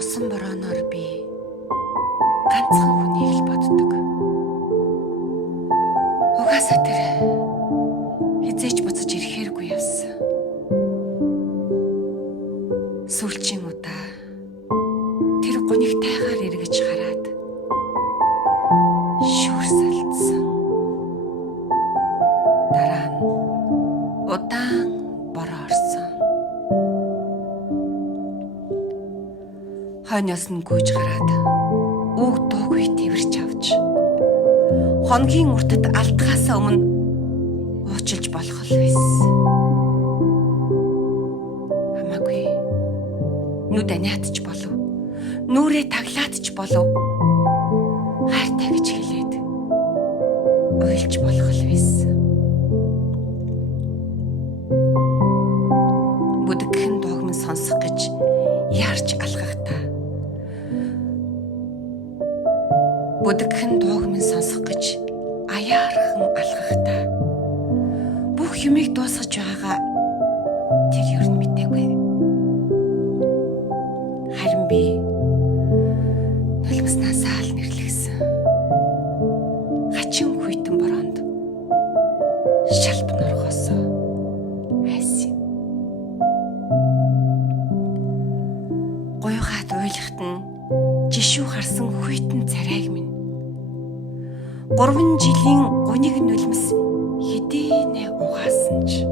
Усан борооноор би ганцхан хүнийг л боддог. Угаасаа тэр хизээч буцаж ирэхээргүй явсан. Сүүлчийн удаа тэр гунигтайгаар эргэж хараад шүүрсэлдсэн. Дараа нь удаан бороо орсон. Хойноос нь гүйж гараад үг дуугүй тэрч авч хоногийн уртад алдахаасаа өмнө уучлж болох л байсан. Хамаагүй нүд аниатч болов, нүрээ таглаадч болов, хайртай гэж хэлээд уйлж болох л байсан. Бүдгхэн догмон сонсох гэж яарч алхахдаа, бүдгхэн догмон сонсох гэж аяархан алхахдаа бүх юмыг дуусгаж байгаагаа тэр ер нь мэдээгүй. Харин би нулимснасаа л нэрлэгсэн. Хачин хүйтэн бороонд шалт норгосоо хайсан. Гуйгаад уйлахт нь жишүү харсан хүйтэн царайг минь 3 жилийн гунийг нулимс хэдийнэ угаасан ч